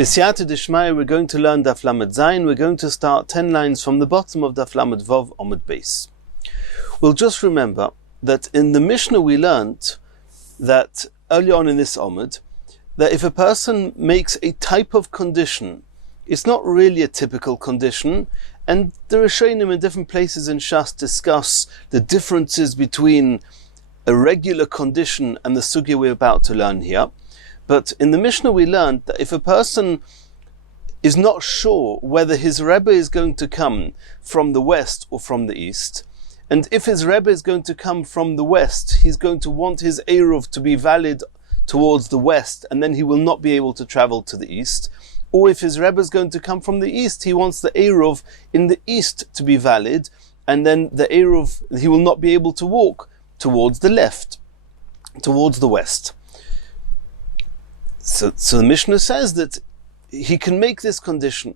B'siyata d'shmaya, we're going to learn Daf Lamed Zayin. We're going to start 10 lines from the bottom of Daf Lamed Vav Amud Beis. We'll just remember that in the Mishnah we learnt that early on in this Amud, that if a person makes a type of condition, it's not really a typical condition, and the Rishonim in different places in Shas discuss the differences between a regular condition and the sugya we're about to learn here. But in the Mishnah we learned that if a person is not sure whether his Rebbe is going to come from the west or from the east, and if his Rebbe is going to come from the west, he's going to want his Eruv to be valid towards the west, and then he will not be able to travel to the east. Or if his Rebbe is going to come from the east, he wants the Eruv in the east to be valid, and then the Eruv, he will not be able to walk towards the left, towards the west. So the Mishnah says that he can make this condition.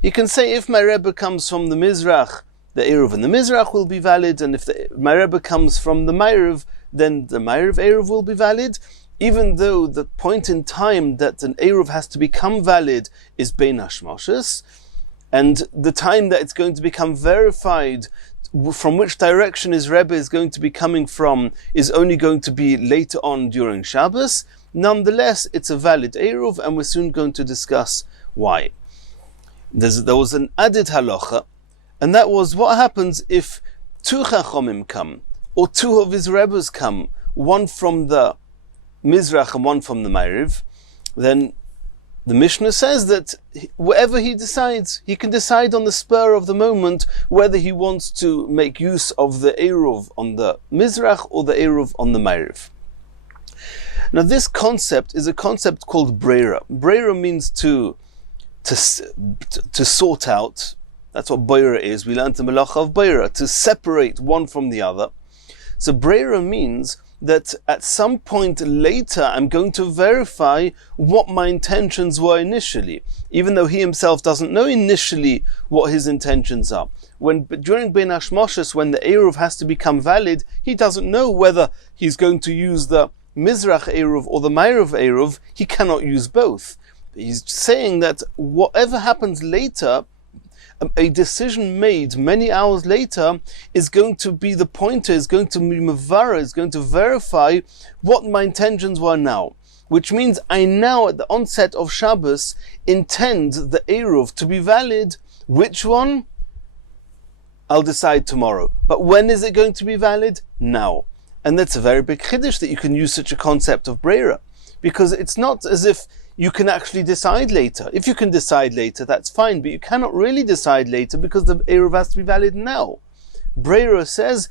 He can say, if my Rebbe comes from the Mizrach, the Eruv in the Mizrach will be valid, and if my Rebbe comes from the Ma'ariv, then the Ma'ariv Eruv will be valid, even though the point in time that an Eruv has to become valid is Bein Hashmoshes, and the time that it's going to become verified from which direction his Rebbe is going to be coming from is only going to be later on during Shabbos. Nonetheless, it's a valid Eruv, and we're soon going to discuss why. There was an added halacha, and that was what happens if two Chachomim come, or two of his Rebbes come, one from the Mizrach and one from the Ma'ariv. Then the Mishnah says that whatever he decides, he can decide on the spur of the moment whether he wants to make use of the Eruv on the Mizrach or the Eruv on the Ma'ariv. Now this concept is a concept called Breira. Breira means to sort out. That's what Breira is. We learned the Melacha of Breira, to separate one from the other. So Breira means that at some point later I'm going to verify what my intentions were initially, even though he himself doesn't know initially what his intentions are. During Bein Hashmoshes, when the Eruv has to become valid, he doesn't know whether he's going to use the Mizrach Eruv or the Ma'ariv Eruv. He cannot use both. He's saying that whatever happens later, a decision made many hours later is going to be the pointer, is going to be mavara, is going to verify what my intentions were now. Which means I now, at the onset of Shabbos, intend the Eruv to be valid. Which one? I'll decide tomorrow. But when is it going to be valid? Now. And that's a very big chiddush that you can use such a concept of Breira. Because it's not as if you can actually decide later. If you can decide later, that's fine, but you cannot really decide later because the Eruv has to be valid now. Breira says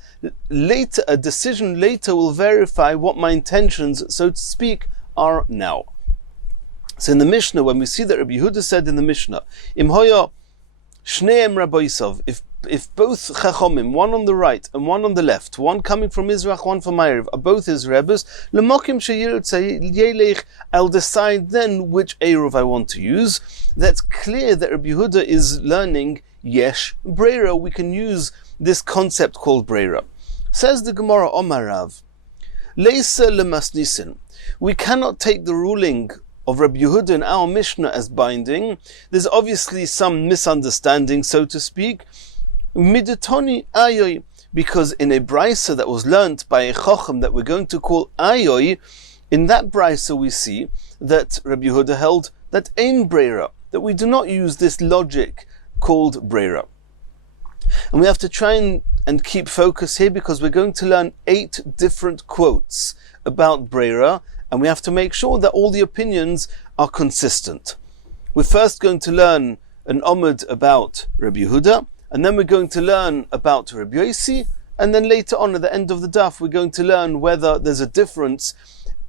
later, a decision later will verify what my intentions, so to speak, are now. So in the Mishnah, when we see that Rabbi Yehuda said in the Mishnah, Im hoya shneim rabboisov, if both Chachomim, one on the right and one on the left, one coming from Mizrach, one from Ma'ariv, are both his Rebbes, L'mokim sheyirtzeh yelech, I'll decide then which Eruv I want to use. That's clear that Rabbi Yehuda is learning Yesh Breira. We can use this concept called Breira. Says the Gemara Omarav, Leisa lemasnisin. We cannot take the ruling of Rabbi Yehuda in our Mishnah as binding. There's obviously some misunderstanding, so to speak. Midetoni ayoy, because in a brisa that was learnt by a chacham that we're going to call ayoy, in that brisa we see that Rabbi Yehuda held that ein breira, that we do not use this logic called breira. And we have to try and keep focus here because we're going to learn 8 different quotes about breira, and we have to make sure that all the opinions are consistent. We're first going to learn an Amud about Rabbi Yehuda, and then we're going to learn about Rabbi Yossi, and then later on at the end of the daf we're going to learn whether there's a difference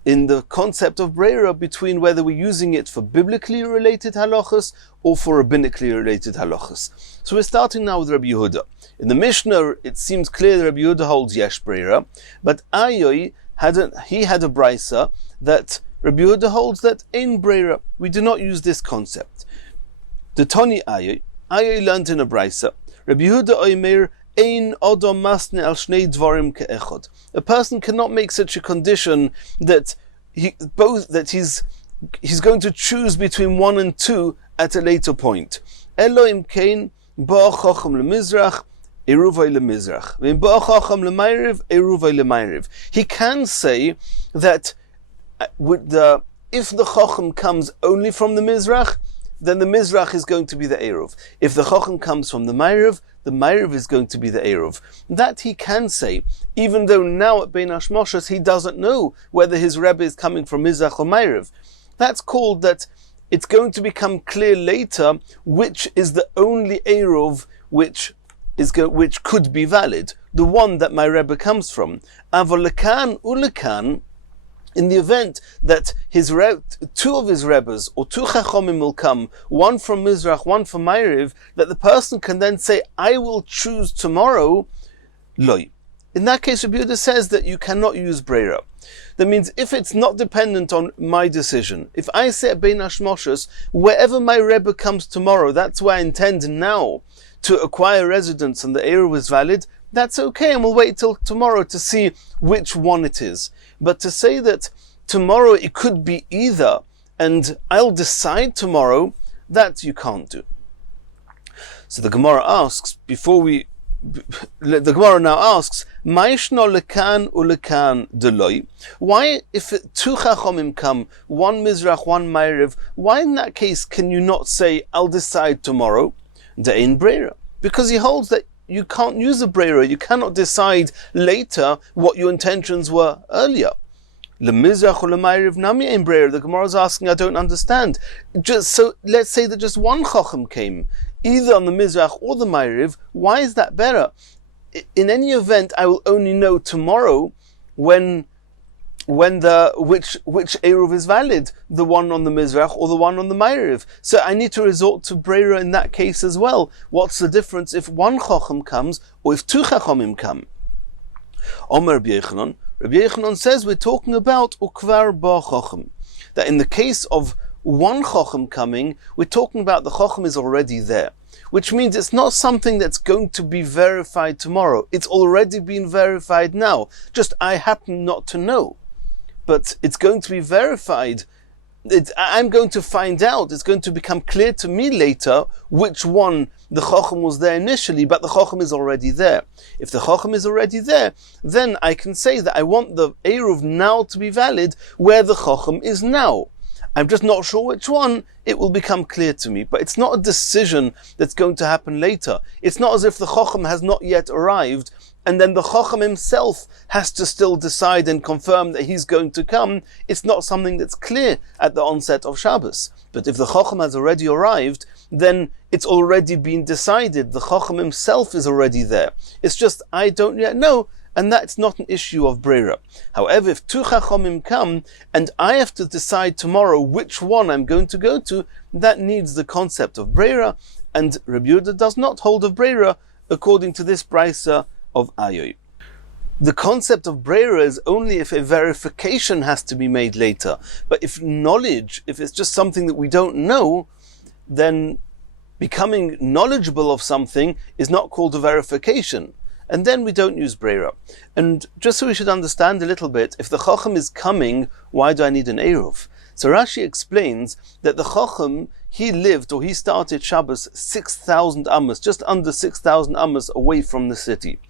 in the concept of Breira between whether we're using it for biblically related halachas or for rabbinically related halachas. So we're starting now with Rabbi Yehuda. In the Mishnah it seems clear that Rabbi Yehuda holds Yesh Breira, but Ayoy had a brisa that Rabbi Yehuda holds that Ein Breira. We do not use this concept. The Toni Ayoy learned in a brisa, Rabbi Yehuda Omer ein odom masne al shnei dvarim ke'echad. A person cannot make such a condition that he's he's going to choose between 1 and 2 at a later point. Elohim kain ba chacham lemizrach, Iruvay lemizrach. He can say that if the chacham comes only from the mizrach, then the mizrach is going to be the eruv. If the chacham comes from the ma'ariv is going to be the eruv. That he can say, even though now at Bein Hashmoshes he doesn't know whether his rebbe is coming from mizrach or ma'ariv. That's called that it's going to become clear later which is the only eruv which could be valid, the one that my rebbe comes from. Avolakan ulekan, in the event that two of his rebbes or two chachomim will come, one from Mizrach, one from Ma'ariv, that the person can then say, I will choose tomorrow, loy. In that case, Rabbi Yehuda says that you cannot use breira. That means if it's not dependent on my decision, if I say at Bein Hashmoshes, wherever my rebbe comes tomorrow, that's where I intend now to acquire residence and the eruv is valid, that's okay, and we'll wait till tomorrow to see which one it is. But to say that tomorrow it could be either, and I'll decide tomorrow, that you can't do. So the Gemara asks, the Gemara now asks, Ma'ishno lekan ulekan deloi. Why, if two chachomim come, one mizrach, one ma'ariv, why in that case can you not say, I'll decide tomorrow? De'ein breira. Because he holds that you can't use a breira, you cannot decide later what your intentions were earlier. Lemizrach or lema'ariv nami ein breira. The Gemara is asking, I don't understand. So let's say that just one chacham came, either on the mizrach or the ma'ariv. Why is that better? In any event, I will only know tomorrow which eruv is valid, the one on the mizrach or the one on the ma'ariv. So I need to resort to breira in that case as well. What's the difference if one chacham comes or if two chachamim come? Omer Rabbi Yochanan says we're talking about ukvar ba chacham, that in the case of one chacham coming, we're talking about the chacham is already there, which means it's not something that's going to be verified tomorrow. It's already been verified now. Just I happen not to know. But it's going to be verified. I'm going to find out. It's going to become clear to me later which one the chacham was there initially, but the chacham is already there. If the chacham is already there, then I can say that I want the eruv now to be valid where the chacham is now. I'm just not sure which one. It will become clear to me. But it's not a decision that's going to happen later. It's not as if the chacham has not yet arrived and then the chacham himself has to still decide and confirm that he's going to come. It's not something that's clear at the onset of Shabbos. But if the chacham has already arrived, then it's already been decided. The chacham himself is already there. It's just I don't yet know, and that's not an issue of breira. However, if two chachamim come and I have to decide tomorrow which one I'm going to go to, that needs the concept of breira, and Rabbi Yehuda does not hold of breira according to this brisa of Ayoy. The concept of breira is only if a verification has to be made later. But if knowledge, if it's just something that we don't know, then becoming knowledgeable of something is not called a verification. And then we don't use breira. And just so we should understand a little bit, if the chacham is coming, why do I need an eruv? So Rashi explains that the chacham, he started Shabbos 6,000 amos, just under 6,000 amos away from the city.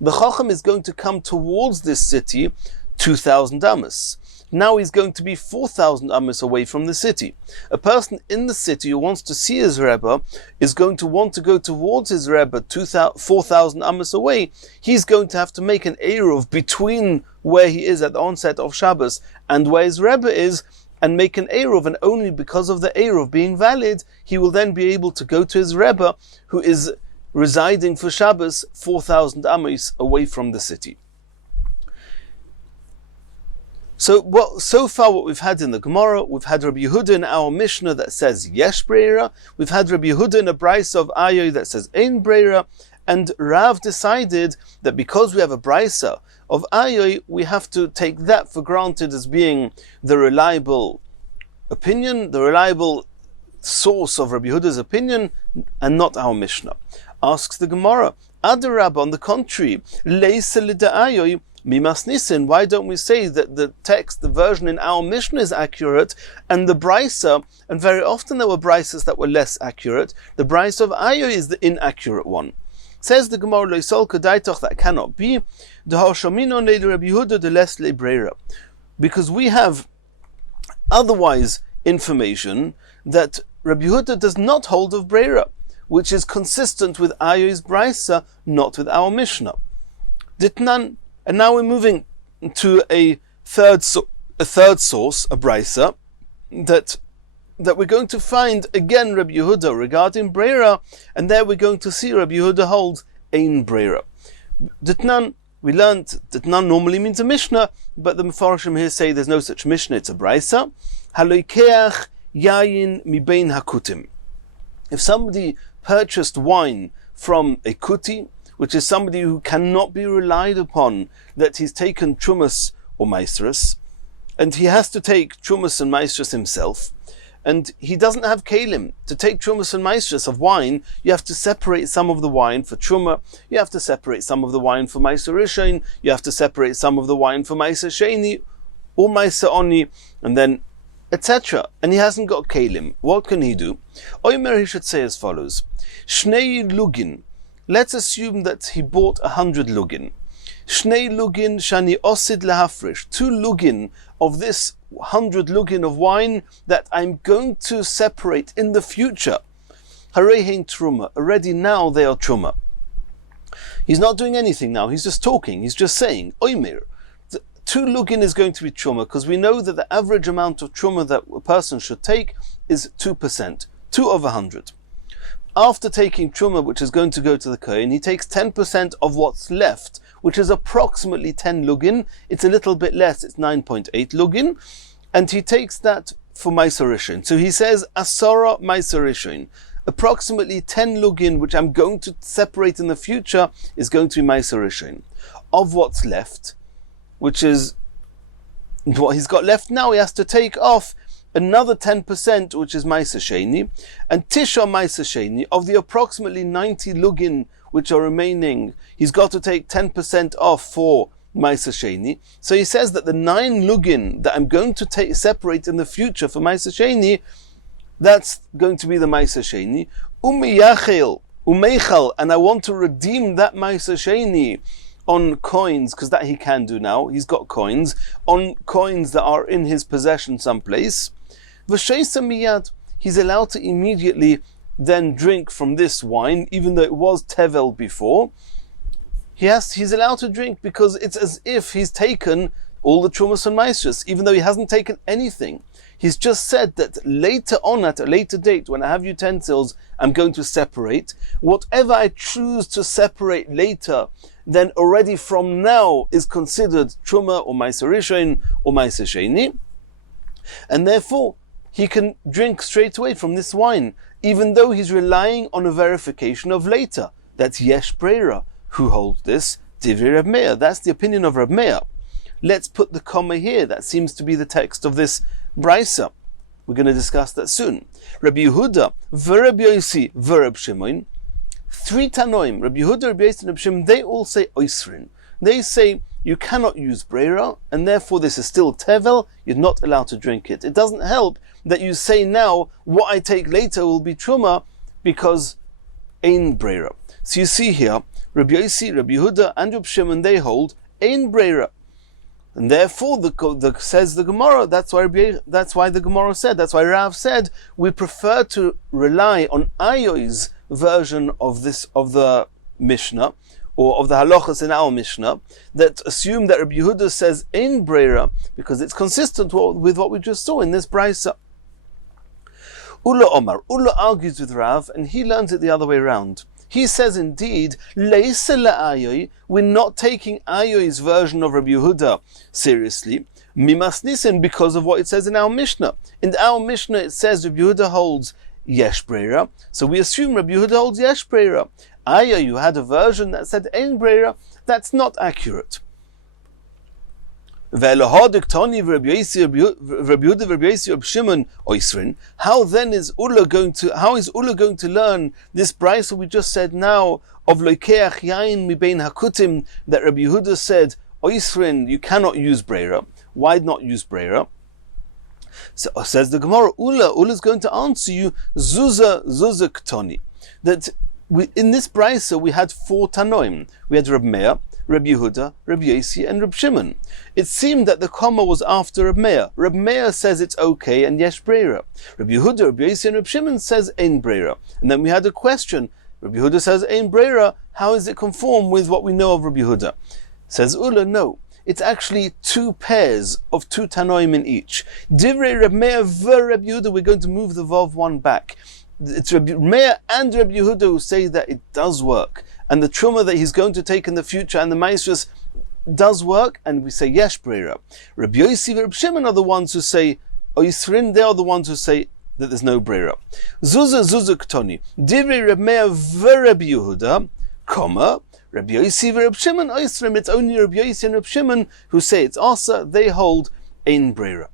The chacham is going to come towards this city 2,000 amos. Now he's going to be 4,000 amos away from the city. A person in the city who wants to see his Rebbe is going to want to go towards his Rebbe 4,000 amos away. He's going to have to make an eruv between where he is at the onset of Shabbos and where his Rebbe is, and make an eruv, and only because of the eruv being valid, he will then be able to go to his Rebbe, who is residing for Shabbos 4,000 amos away from the city. So far what we've had in the Gemara, we've had Rabbi Yehuda in our Mishnah that says yesh breira, we've had Rabbi Yehuda in a brisa of Ayoy that says ein breira, and Rav decided that because we have a brisa of Ayoy, we have to take that for granted as being the reliable opinion, the reliable source of Rabbi Yehuda's opinion, and not our Mishnah. Asks the Gemara, Adarabba, on the contrary, leisa lida'ayoy, Mimas Nisin, why don't we say that the text, the version in our Mishnah is accurate, and the Brisa, and very often there were Brisas that were less accurate, the Brisa of Ayo is the inaccurate one. Says the Gemara, Lo Yisol Kedaitoch, that cannot be, because we have otherwise information that Rabbi Yehuda does not hold of Breira, which is consistent with Ayo's Brisa, not with our Mishnah. Ditnan. And now we're moving to a third source, a Brisa, that we're going to find again Rabbi Yehuda regarding Breira, and there we're going to see Rabbi Yehuda holds Ein Breira. Ditnan, we learned Ditnan normally means a Mishnah, but the Mefarshim here say there's no such Mishnah, it's a Brisa. Haloikeach yayin mibein hakutim. If somebody purchased wine from a kuti, which is somebody who cannot be relied upon, that he's taken Trumas or Maestras, and he has to take Trumas and Maestras himself, and he doesn't have Kalim. To take Trumas and Maestras of wine, you have to separate some of the wine for Truma, you have to separate some of the wine for Meiser Rishon, you have to separate some of the wine for Meiser Sheni, or Meiser Oni, and then etc. And he hasn't got Kalim. What can he do? Oymer, he should say as follows: Shnei Lugin. Let's assume that he bought 100 lugin. Shnei lugin shani osid lehafrish. 2 lugin of this 100 lugin of wine that I'm going to separate in the future. Harehein truma. Already now they are truma. He's not doing anything now. He's just talking. He's just saying, Oymir. 2 lugin is going to be truma, because we know that the average amount of truma that a person should take is 2%. 2 of 100. After taking Truma, which is going to go to the Kohen, he takes 10% of what's left, which is approximately 10 lugin. It's a little bit less, it's 9.8 lugin, and he takes that for Meiser Rishon. So he says, Asara Meiser Rishon. Approximately 10 lugin, which I'm going to separate in the future, is going to be Meiser Rishon. Of what's left, which is what he's got left now, he has to take off another 10%, which is Meiser Sheni, and Tisha Meiser Sheni, of the approximately 90 lugin which are remaining, he's got to take 10% off for Meiser Sheni. So he says that the 9 lugin that I'm going to separate in the future for Meiser Sheni, that's going to be the Meiser Sheni. Umiyachel, Umeichal, and I want to redeem that Meiser Sheni on coins, because that he can do now, he's got coins, on coins that are in his possession someplace. V'sheisa miyad, he's allowed to immediately then drink from this wine, even though it was tevel before. He's allowed to drink because it's as if he's taken all the Trumas and Maestras, even though he hasn't taken anything. He's just said that later on, at a later date, when I have utensils, I'm going to separate. Whatever I choose to separate later, then already from now is considered Truma or Meiser Rishon or Meiser Sheni. And therefore, he can drink straight away from this wine, even though he's relying on a verification of later. That's Yesh Breira, who holds this, Divrei Reb Meir. That's the opinion of Reb Meir. Let's put the comma here. That seems to be the text of this Brisa. We're going to discuss that soon. Rabbi Yehuda, V'Reb Yosi, V'Reb Shimon. 3 Tanoim, Rabbi Yehuda, Rabbi Yosi, and Reb Shimon, they all say Oisrin. They say you cannot use Breira, and therefore this is still Tevel, you're not allowed to drink it. It doesn't help that you say now, what I take later will be Truma, because Ein Breira. So you see here, Rabbi Yosi, Rabbi Yehuda, and Reb Shimon, they hold Ein Breira. And therefore, says the Gemara, that's why the Gemara said, that's why Rav said, we prefer to rely on Ayo's version of the Mishnah, or of the halachas in our Mishnah, that assume that Rabbi Yehuda says Ein Breira, because it's consistent with what we just saw in this Brisa. Ula Omar, Ula argues with Rav, and he learns it the other way around. He says indeed, Leise le'ayoy, we're not taking Ayoy's version of Rabbi Yehuda seriously, Mimas Nisin, because of what it says in our Mishnah. In our Mishnah it says Rabbi Yehuda holds Yesh Breira, so we assume Rabbi Yehuda holds Yesh Breira. Ayoy, you had a version that said Ein Breira, that's not accurate. How then is Ula going to learn this brayso we just said now of Loikeach Yain Mibein Hakutim that Rabbi Yehuda said Oisrin, you cannot use Breira. Why not use Breira? So says the Gemara, Ula is going to answer you, Zuza Ktoni. That in this brisa we had 4 Tanoim. We had Reb Meir, Reb Yehuda, Reb Yosi, and Reb Shimon. It seemed that the comma was after Reb Meir. Reb Meir says it's okay and yesh breira. Reb Yehuda, Reb Yosi, and Reb Shimon says ein breira. And then we had a question. Reb Yehuda says ein breira. How is it conform with what we know of Reb Yehuda? Says Ula, no. It's actually 2 pairs of 2 Tanoim in each. Divrei Reb Meir ver Reb Yehuda. We're going to move the vav 1 back. It's Reb Meir and Reb Yehuda who say that it does work. And the truma that he's going to take in the future and the maestros does work, and we say yesh breira. Reb Yosi and Reb Shimon are the ones who say oisrin. They are the ones who say that there's no breira. Zuza ktoni. Divrei Reb Meir v'Reb Yehuda, comma Reb Yosi v'Reb Shimon oisrin. It's only Reb Yosi and Reb Shimon who say it's asa. They hold ein breira.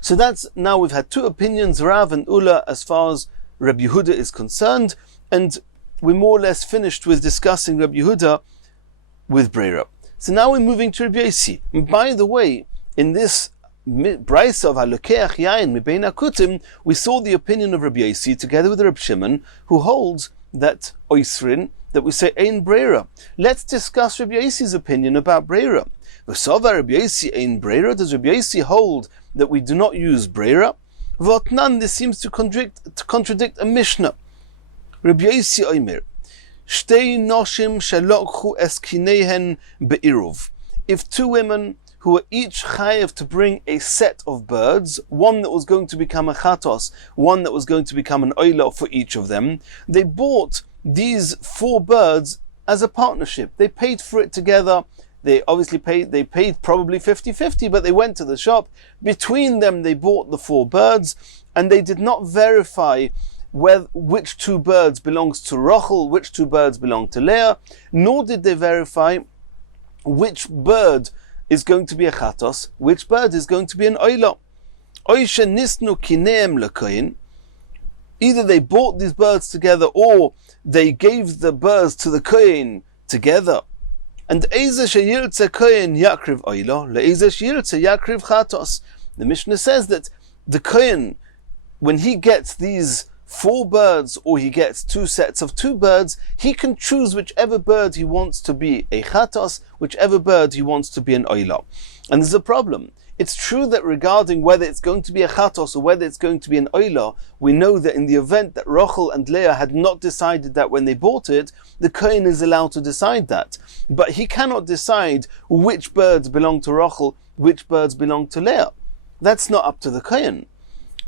So that's, now we've had 2 opinions, Rav and Ula, as far as Reb Yehuda is concerned, and we're more or less finished with discussing Reb Yehuda with Breira. So now we're moving to Reb Yosi. And by the way, in this brisa of Halokeach Yain Mibein Akutim, we saw the opinion of Reb Yosi together with Reb Shimon, who holds that Oisrin, that we say ein Breira. Let's discuss Reb Yosi's opinion about Breira. V'sova Reb Yosi ein Breira. Does Reb Yosi hold that we do not use Breira? V'otnan, this seems to contradict a Mishnah. Reb Yosi Omer, Shtei noshim shelokchu eskinehen be'irov. If 2 women who were each chayev to bring a set of birds, one that was going to become a chatos, one that was going to become an oila for each of them, they bought these 4 birds as a partnership. They paid for it together. They obviously paid probably 50-50, but they went to the shop. Between them, they bought the 4 birds, and they did not verify which 2 birds belongs to Rachel, which 2 birds belong to Leah, nor did they verify which bird is going to be a chatos, which bird is going to be an oila. Oisha nisnu kineem lekoyin. Either they bought these birds together, or they gave the birds to the kohen together. And Eize sheyirtze kohen yakriv oila, le'eize sheyirtze yakriv chatos. The Mishnah says that the kohen, when he gets these 4 birds, or he gets 2 sets of 2 birds, he can choose whichever bird he wants to be a chatos, whichever bird he wants to be an oila. And there's a problem. It's true that regarding whether it's going to be a chatos or whether it's going to be an oila, we know that in the event that Rachel and Leah had not decided that when they bought it, the kohen is allowed to decide that. But he cannot decide which birds belong to Rachel, which birds belong to Leah. That's not up to the kohen.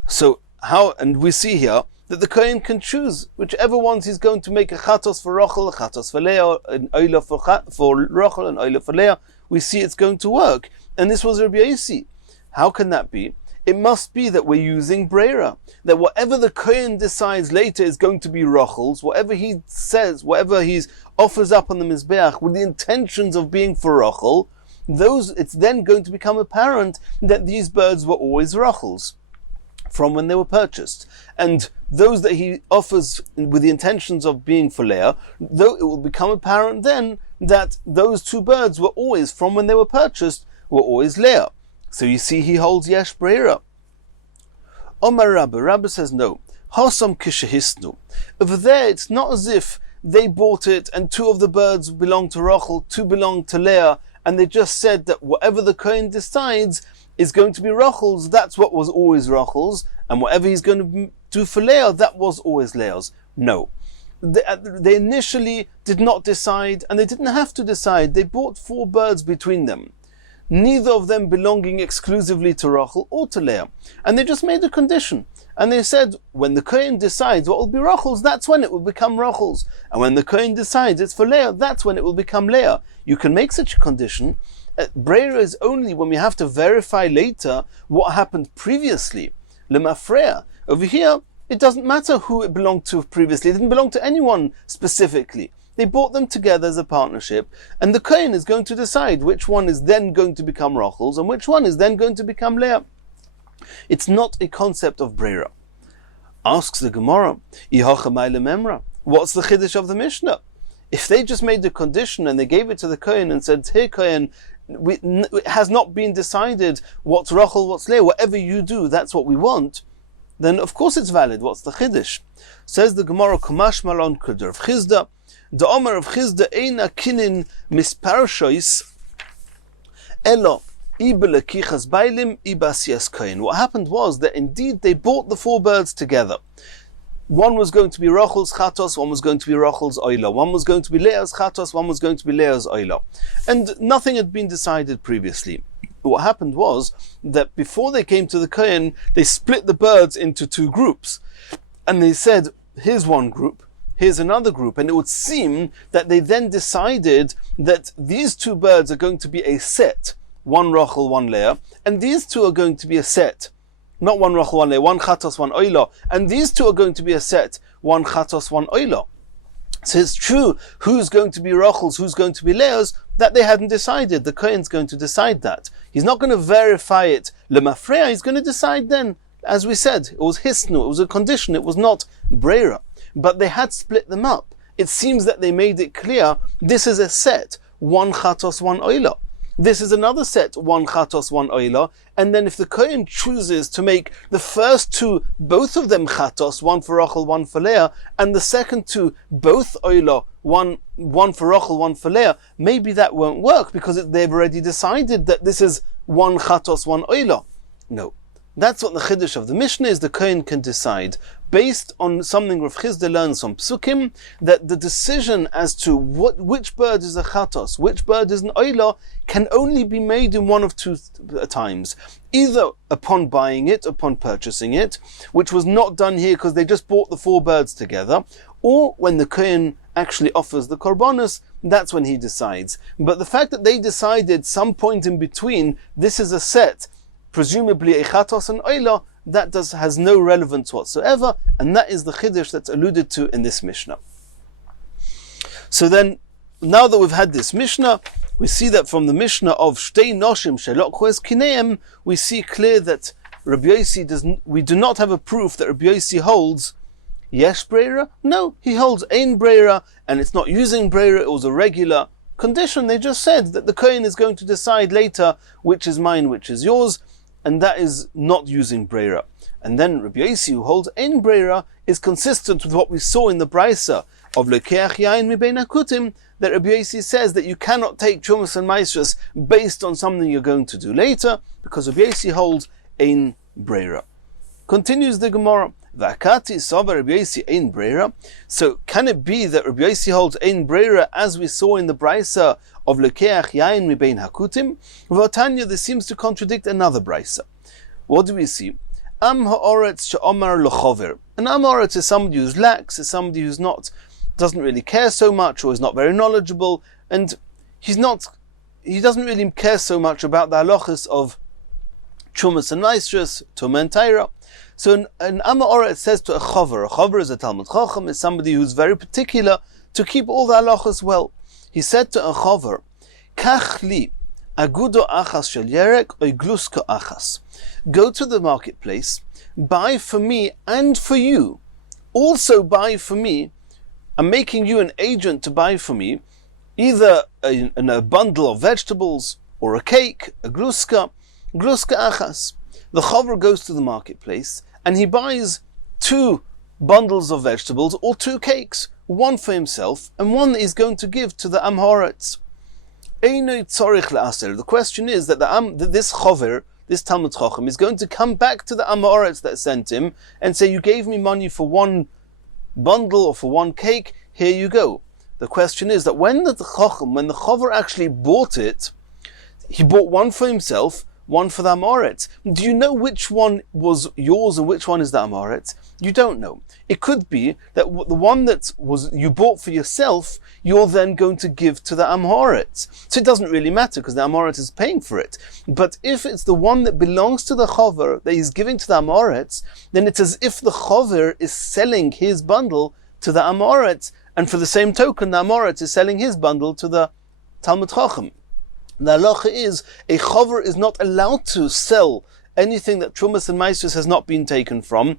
So how, and we see here that the kohen can choose whichever ones he's going to make a chatos for Rachel, a chatos for Leah, an oila for Rachel, an oila for Leah. We see it's going to work. And this was Rabbi Yosi. How can that be? It must be that we're using Breira. That whatever the kohen decides later is going to be Rachel's, whatever he says, whatever he offers up on the Mizbeach with the intentions of being for Rachel, it's then going to become apparent that these birds were always Rachel's from when they were purchased. And those that he offers with the intentions of being for Leah, though it will become apparent then that those 2 birds were always, from when they were purchased, were always Leah. So you see he holds yesh breira. Omar Rabba says no. Hasam kishehisnu. Over there it's not as if they bought it and 2 of the birds belong to Rachel, 2 belong to Leah, and they just said that whatever the kohen decides is going to be Rachel's, that's what was always Rachel's, and whatever he's going to do for Leah, that was always Leah's. No. They initially did not decide, and they didn't have to decide. They bought 4 birds between them, neither of them belonging exclusively to Rachel or to Leah. And they just made a condition. And they said, when the kohen decides what will be Rachel's, that's when it will become Rachel's. And when the kohen decides it's for Leah, that's when it will become Leah. You can make such a condition. Breira is only when we have to verify later what happened previously. Lemafreya. Over here, it doesn't matter who it belonged to previously. It didn't belong to anyone specifically. They bought them together as a partnership, and the kohen is going to decide which one is then going to become Rachel's and which one is then going to become Leah. It's not a concept of Breira. Asks the Gemara, what's the chiddush of the Mishnah? If they just made the condition and they gave it to the Kohen and said, "Here, Kohen, it has not been decided what's Rachel, what's Leah, whatever you do, that's what we want," then of course it's valid. What's the Chiddush? Says the Gemara, Kamash Malon Kuder of Chizda, the Omer of Chizda, Eina Kinin Misparshois, Elo, Ibelekichas Bailim, Ibasias Kohen. What happened was that indeed they bought the 4 birds together. One was going to be Rachel's Chatos, one was going to be Rachel's Oila, one was going to be Leah's Chatos, one was going to be Leah's Oila. And nothing had been decided previously. What happened was that before they came to the Kohen, they split the birds into 2 groups. And they said, here's one group, here's another group. And it would seem that they then decided that these 2 birds are going to be a set, one Rachel, one Leah, and these 2 are going to be a set. Not one Rachel, one Leah, one Chatos, one Oila. And these 2 are going to be a set, one Chatos, one Oila. So it's true who's going to be Rachel's, who's going to be Leah's, that they hadn't decided. The Kohen's going to decide that. He's not going to verify it lemafreya, he's going to decide then. As we said, it was hisnu, it was a condition, it was not breira. But they had split them up. It seems that they made it clear, this is a set, one Chatos, one Oila. This is another set, one Chatos, one Oila, and then if the Kohen chooses to make the first 2, both of them Chatos, one for Rachel, one for Leah, and the second 2, both Oila, one for Rachel, one for Leah, maybe that won't work because they've already decided that this is one Chatos, one Oila. No. That's what the Chiddush of the Mishnah is. The Kohen can decide, based on something Rav Chizda learns from Psukim, that the decision as to which bird is a Chatos, which bird is an Oila, can only be made in one of 2 times. Either upon buying it, upon purchasing it, which was not done here because they just bought the 4 birds together, or when the Kohen actually offers the Korbanos, that's when he decides. But the fact that they decided some point in between, this is a set, presumably a Chatos and Oila, that has no relevance whatsoever, and that is the Chiddush that's alluded to in this Mishnah. So then, now that we've had this Mishnah, we see that from the Mishnah of Shtei Noshim Shelokhu Es Kineim, we see clear that Rabbi Yossi we do not have a proof that Rabbi Yossi holds Yesh Breira. No, he holds Ein Breira, and it's not using Breira, it was a regular condition. They just said that the Kohen is going to decide later which is mine, which is yours, and that is not using Breira. And then Rabbi Yossi, who holds Ein Breira, is consistent with what we saw in the Brisa of Lekeach Yain Mibein Hakutim, that Rabbi Yossi says that you cannot take Trumas and Maestras based on something you're going to do later, because Rabbi Yossi holds Ein Breira. Continues the Gemara, V'akati Sava Rabbi Yossi Ein Breira. So can it be that Rabbi Yossi holds Ein Breira as we saw in the Brisa of Lekeach Yain Mibein Hakutim? V'atanya, this seems to contradict another Brisa. What do we see? Am ha'oretz she'omar l'chover. An am ha'oretz is somebody who's lax, is somebody who's doesn't really care so much, or is not very knowledgeable, and he doesn't really care so much about the halachas of Chumas and Maestras, Tumah and Taira. So an am ha'oretz says to a chover is a Talmud Chacham, is somebody who's very particular to keep all the halachas well. He said to a chover, Kach li agudo achas shel yerek oy glusko achas. Go to the marketplace, buy for me and for you. Also buy for me. I'm making you an agent to buy for me either a bundle of vegetables or a cake, a gluska achas. The chover goes to the marketplace and he buys 2 bundles of vegetables or 2 cakes, one for himself and one that he's going to give to the am ha'oretz. The question is that this chover, this Talmud Chacham, is going to come back to the am ha'oretz that sent him and say, you gave me money for 1 bundle or for 1 cake, here you go. The question is that when the chover actually bought it, he bought one for himself, one for the am ha'oretz. Do you know which one was yours and which one is the am ha'oretz? You don't know. It could be that the one that you bought for yourself, you're then going to give to the am ha'oretz. So it doesn't really matter because the am ha'oretz is paying for it. But if it's the one that belongs to the chover that he's giving to the am ha'oretz, then it's as if the chover is selling his bundle to the am ha'oretz, and for the same token, the am ha'oretz is selling his bundle to the Talmud Chacham. The halacha is, a chover is not allowed to sell anything that Trumas and Maestras has not been taken from,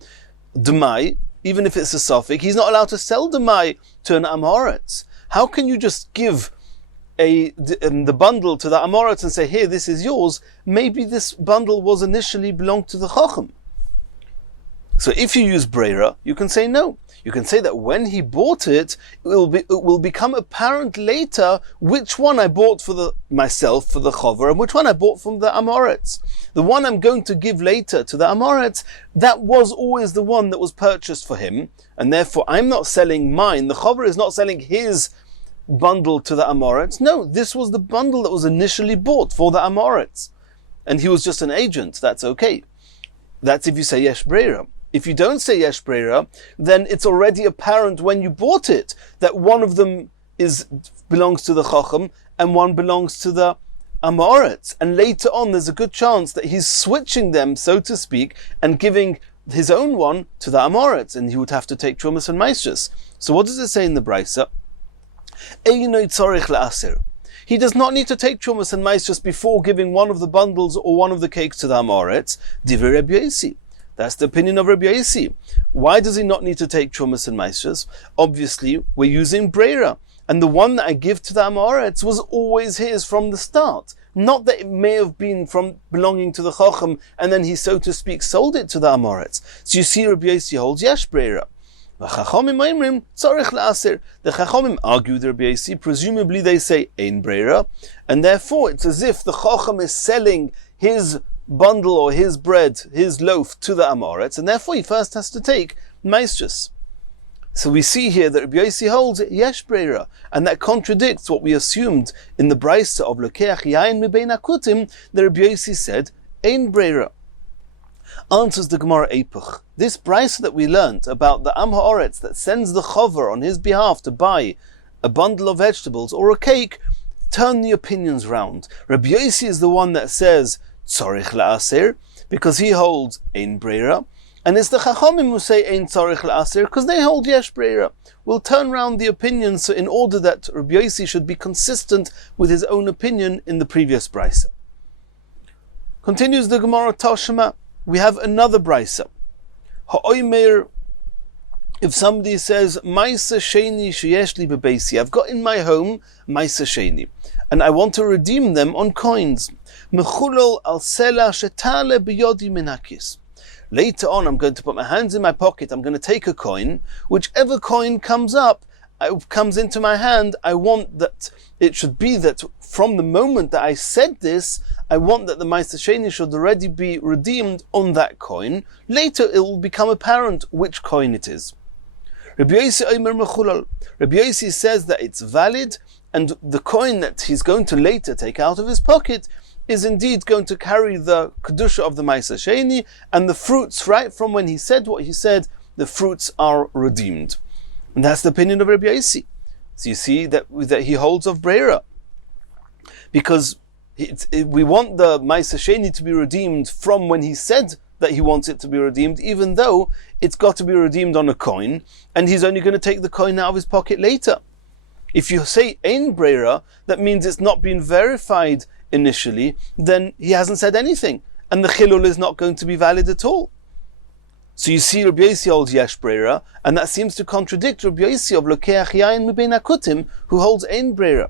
Demai, even if it's a suffix, he's not allowed to sell Demai to an am ha'oretz. How can you just give the bundle to the Amoritz and say, here, this is yours? Maybe this bundle was initially belonged to the Chacham. So if you use Breira, you can say no. You can say that when he bought it, it will become apparent later which one I bought for myself, for the Chover, and which one I bought from the Amoritz. The one I'm going to give later to the Amoritz, that was always the one that was purchased for him, and therefore I'm not selling mine. The Chover is not selling his bundle to the Amoritz. No, this was the bundle that was initially bought for the Amoritz. And he was just an agent. That's okay. That's if you say Yesh Breira. If you don't say Yesh Breira, then it's already apparent when you bought it that one of them belongs to the Chacham and one belongs to the Amoritz. And later on, there's a good chance that he's switching them, so to speak, and giving his own one to the Amoritz, and he would have to take Trumas and Maishas. So what does it say in the Brisa? He does not need to take Trumas and Maishas before giving one of the bundles or one of the cakes to the Amoritz. Divrei Rabbi Yosi. That's the opinion of Rabbi Yosi. Why does he not need to take Trumas and Maishas? Obviously, we're using Breira. And the one that I give to the Amoritz was always his from the start. Not that it may have been from belonging to the Chacham, and then he, so to speak, sold it to the Amoritz. So you see, Rabbi Yosi holds Yesh Breira. The Chachamim argue with Rabbi Yosi. Presumably they say Ein Breira, and therefore it's as if the Chacham is selling his bundle or his bread, his loaf, to the Amoritz, and therefore he first has to take Maishas. So we see here that Rabbi Yosi holds Yesh Breira, and that contradicts what we assumed in the Brisa of Lokeach Yain Mibein Akutim, that Rabbi Yosi said Ein Breira. Answers the Gemara Eipach. This Brisa that we learnt about the Am Ha'aretz that sends the Chover on his behalf to buy a bundle of vegetables or a cake, turn the opinions round. Rabbi Yosi is the one that says Tzorich La'aser, because he holds Ein Breira, and it's the Chachamim who say Ein Tzorich La'aser, because they hold Yesh Breira. We'll turn round the opinions so in order that Rabbi Yosi should be consistent with his own opinion in the previous Brisa. Continues the Gemara Tashma. We have another Brisa. Ha'oimer, if somebody says, Maisa Sheni sheyesh li bebeisi, I've got in my home Maisa Sheni, and I want to redeem them on coins. Mechulol al sela shetale biyodi minakis. Later on, I'm going to put my hands in my pocket, I'm going to take a coin. Whichever coin comes into my hand, I want that it should be that from the moment that I said this, I want that the Maisa Sheni should already be redeemed on that coin. Later, it will become apparent which coin it is. Rabbi Yosi says that it's valid, and the coin that he's going to later take out of his pocket is indeed going to carry the kedusha of the Maisa Sheni, and the fruits, right from when he said what he said, the fruits are redeemed. And that's the opinion of Rabbi Yosi. So you see that he holds of Breira, because we want the Maisa Sheni to be redeemed from when he said that he wants it to be redeemed, even though it's got to be redeemed on a coin, and he's only going to take the coin out of his pocket later. If you say Ein Breira, that means it's not been verified initially, then he hasn't said anything, and the Chilul is not going to be valid at all. So you see Rabbi Yosi holds Yesh Breira, and that seems to contradict Rabbi Yosi of Lokeach Yain Mibein Akutim, who holds Ein Breira.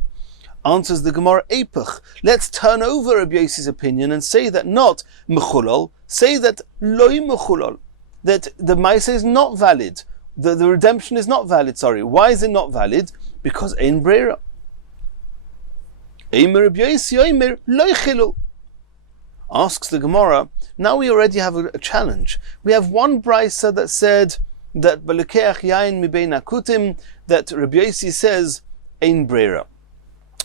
Answers the Gemara Eipach. Let's turn over Rabbi Yosi's opinion and say that not Mechulol, say that Loi Mechulol, that the Maisa is not valid, the redemption is not valid, Why is it not valid? Because Ein Breira. Eimer Rabbi Yosi, Eimer Loi Chilul. Asks the Gemara, now we already have a challenge. We have one Brisa that said that B'lekeach Yain Mibein Akutim, that Rabbi Yosi says Ein Breira.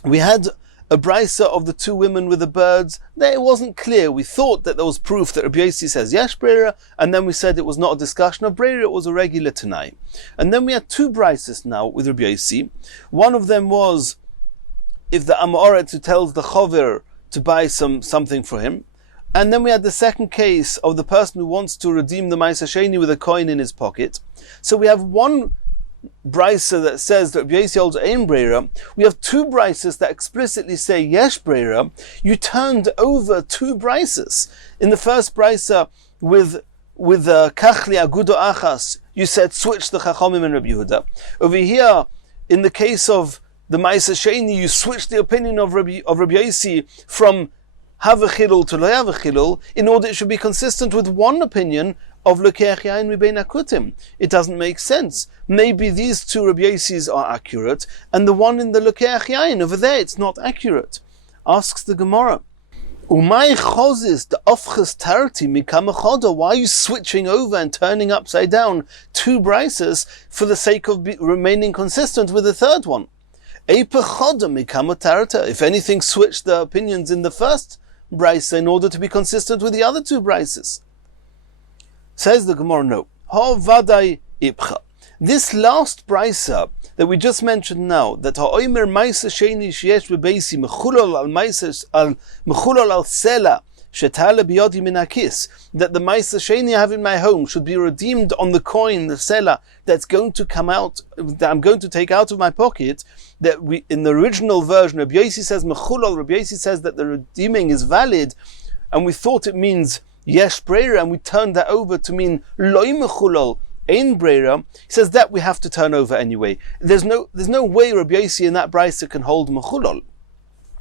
We had a Brisa of the two women with the birds. There it wasn't clear. We thought that there was proof that Rabbi Yosi says Yesh Breira, and then we said it was not a discussion of Breira, it was a regular Tanai. And then we had two Brisas now with Rabbi Yosi. One of them was if the Amoritz who tells the Chover to buy something for him. And then we had the second case of the person who wants to redeem the Maisa Sheni with a coin in his pocket. So we have one Brisa that says that Rabbi Yosi holds Ein Breira. We have two Brisas that explicitly say Yesh Breira. You turned over two Brisas. In the first Brisa with Kachli Agudo Achas, you said switch the Chachamim and Rabbi Yehuda. Over here, in the case of the Ma'aser Sheni, you switch the opinion of Rabbi Yossi from have a chilul to lo have a chilul, in order it should be consistent with one opinion of Lokeach Yain Mibein Akutim. It doesn't make sense. Maybe these two Rabbi Yossis are accurate, and the one in the Lokeach Yain over there, it's not accurate. Asks the Gemara, Umay chozis the ofches tarti mikama choda. Why are you switching over and turning upside down two brises for the sake of remaining consistent with the third one? Eipa choda mikama tarta. If anything, switch the opinions in the first brise in order to be consistent with the other two brises. Says the Gemara, no. Ha vadai ipcha. This last brisa that we just mentioned now, that ha'omer ma'aser sheni sheyesh bebeisi mechulol al mechulol al sela shetale biyodi min hakis, that the ma'aser sheni I have in my home should be redeemed on the coin, the sela, that's going to come out, that I'm going to take out of my pocket. That we, in the original version, Rabbi Yossi says mechulol. Rabbi Yossi says that the redeeming is valid, and we thought it means yesh breira, and we turned that over to mean loy mechulol. Ein breira, he says that we have to turn over anyway. There's no way Rabbi Yossi in that brisa can hold mechulol.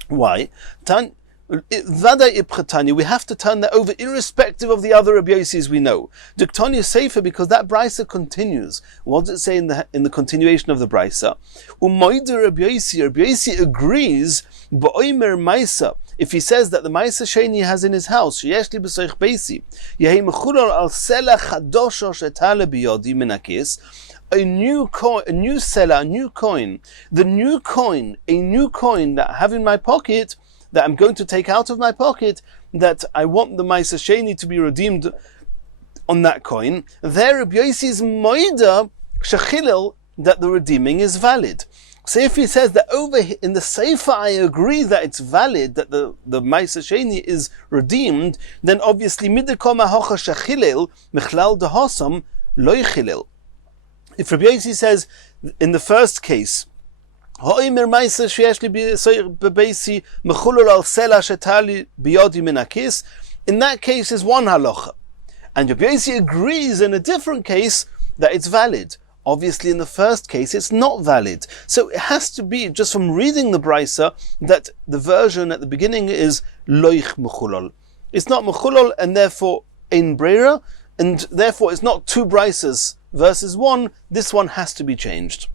Why? Vada ibchatani, we have to turn that over irrespective of the other Rabbi Yossis we know. Duktani is safer because that brisa continues. What does it say in the continuation of the brisa? Umoider Rabbi Yossi agrees ba'omer maisa. If he says that the Ma'aser Sheni has in his house, sheyeshli b'soich beisi, yehi mechulol al sela chadosho shetale biyodi min hakis, a new coin, a new seller, a new coin, a new coin that I have in my pocket, that I'm going to take out of my pocket, that I want the Ma'aser Sheni to be redeemed on that coin. There, Rabbi Yossi's moida shechilel, that the redeeming is valid. So if he says that over in the Sefer I agree that it's valid, that the Ma'aser Sheni is redeemed, then obviously midikol mahocha shechilel mechlal dehosam lo yechilel. If Rabbi Yossi says in the first case, ha'omer Ma'aser sheyesh li bebeisi mechulol al sela shetali biyodi min hakis, in that case is one halacha, and Rabbi Yossi agrees in a different case that it's valid. Obviously, in the first case, it's not valid. So it has to be, just from reading the brisa, that the version at the beginning is loich mechulol. It's not mechulol, and therefore ein breira, and therefore it's not two brisas versus one. This one has to be changed.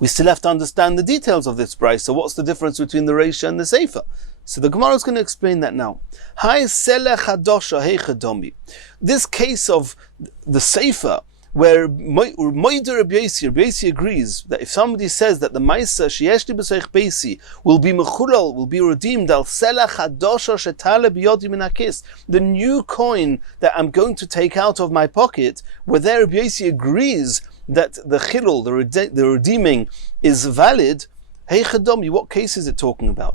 We still have to understand the details of this brisa. What's the difference between the reisha and the sefer? So the Gemara is going to explain that now. Hai selech hadosha heichadomi. This case of the sefer, where Moider Rabbi Yossi agrees that if somebody says that the Ma'aser sheyesh li b'soich beisi will be mechulal, will be redeemed al sela chadosha shetale biyodi min hakis, the new coin that I'm going to take out of my pocket, where there Rabbi Yossi agrees that the chilul, the redeeming, is valid. Hey chadomi, what case is it talking about?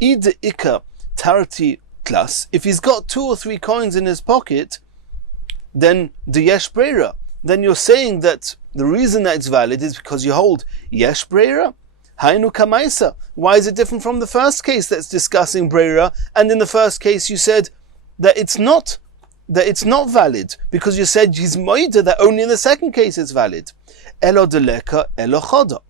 Id ika tarti klas. If he's got 2 or 3 coins in his pocket, then the yesh breira. Then you're saying that the reason that it's valid is because you hold yesh breira, hainu kamaisa. Why is it different from the first case that's discussing breira? And in the first case you said that it's not valid, because you said he's moida that only in the second case it's valid. Elo deleka elo choda.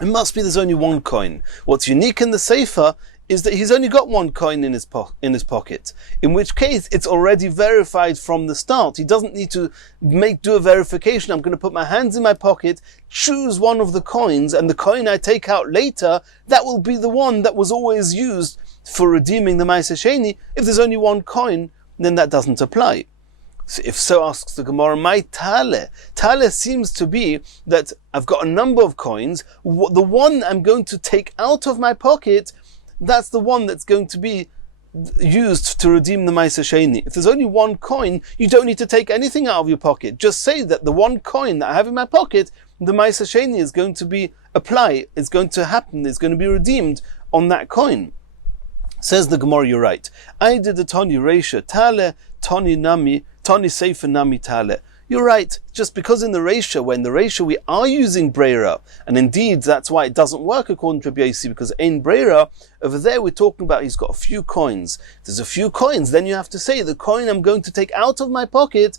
It must be there's only one coin. What's unique in the sefer is that he's only got one coin in his pocket, in which case it's already verified from the start. He doesn't need to do a verification. I'm going to put my hands in my pocket, choose one of the coins, and the coin I take out later, that will be the one that was always used for redeeming the Ma'aser Sheni. If there's only one coin, then that doesn't apply. So if so, asks the Gemara, my tale. Tale seems to be that I've got a number of coins. The one I'm going to take out of my pocket, that's the one that's going to be used to redeem the Ma'aser Sheni. If there's only one coin, you don't need to take anything out of your pocket. Just say that the one coin that I have in my pocket, the Ma'aser Sheni is going to be applied, it's going to happen, it's going to be redeemed on that coin. Says the Gemara, you're right. I did the Tani Reisha, Tale, Tani Nami, Tani Sefer Nami Tale. You're right, just because in the Reisha, when the Reisha we are using Breira, and indeed that's why it doesn't work according to Rabbi Yossi, because in Breira, over there we're talking about he's got a few coins. If there's a few coins, then you have to say the coin I'm going to take out of my pocket,